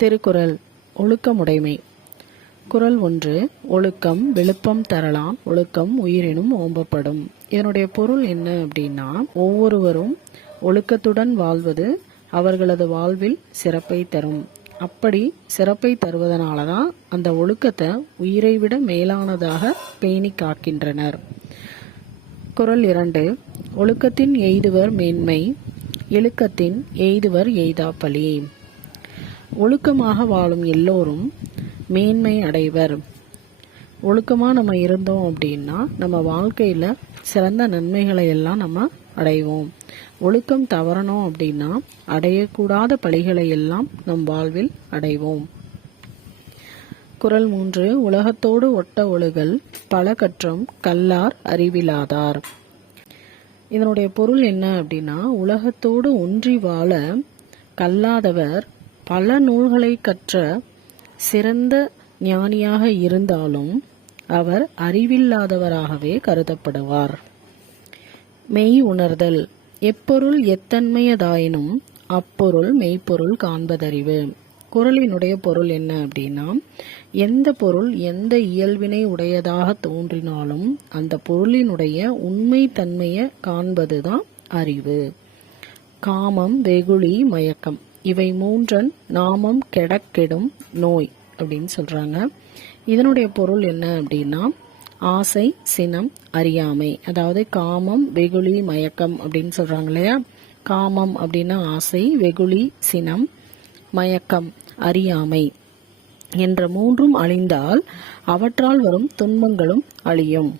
திருக்குறள் ஒழுக்கமுடைமை. குறள் 1. ஒழுக்கம் விழுப்பம் தரலாம், ஒழுக்கம் உயிரினும் ஓம்பப்படும். இதனுடைய பொருள் என்ன அப்படின்னா, ஒவ்வொருவரும் ஒழுக்கத்துடன் வாழ்வது அவர்களது வாழ்வில் சிறப்பை தரும். அப்படி சிறப்பை தருவதனால தான் அந்த ஒழுக்கத்தை உயிரை விட மேலானதாக பேணி காக்கின்றனர். குறள் 2. ஒழுக்கத்தின் எய்துவர் மேன்மை, இழுக்கத்தின் எய்துவர் எய்தாப்பலி. ஒழுக்கமாக வாழும் எல்லோரும் மேன்மை அடைவர். ஒழுக்கமாக நம்ம இருந்தோம் அப்படின்னா நம்ம வாழ்க்கையில் சிறந்த நன்மைகளை எல்லாம் நம்ம அடைவோம். ஒழுக்கம் தவறணும் அப்படின்னா அடையக்கூடாத பழிகளை எல்லாம் நம் வாழ்வில் அடைவோம். குறள் 3. உலகத்தோடு ஒட்ட ஒழுகல், பல கற்றும் கல்லார் அறிவிலாதார். இதனுடைய பொருள் என்ன அப்படின்னா, உலகத்தோடு ஒன்றி வாழ கல்லாதவர் பல நூல்களை கற்ற சிறந்த ஞானியாக இருந்தாலும் அவர் அறிவில்லாதவராகவே கருதப்படுவார். மெய் உணர்தல். எப்பொருள் எத்தன்மையதாயினும் அப்பொருள் மெய்ப்பொருள் காண்பதறிவு. குறளினுடைய பொருள் என்ன அப்படின்னா, எந்த பொருள் எந்த இயல்பினை உடையதாக தோன்றினாலும் அந்த பொருளினுடைய உண்மை தன்மையை காண்பதுதான் அறிவு. காமம், வெகுளி, மயக்கம் இவை மூன்றன் நாமம் கெடக்கெடும் நோய் அப்படின்னு சொல்றாங்க. இதனுடைய பொருள் என்ன அப்படின்னா, ஆசை, சினம், அறியாமை. அதாவது காமம், வெகுளி, மயக்கம் அப்படின்னு சொல்றாங்க இல்லையா. காமம் அப்படின்னா ஆசை, வெகுளி சினம், மயக்கம் அறியாமை என்ற மூன்றும் அழிந்தால் அவற்றால் வரும் துன்பங்களும் அழியும்.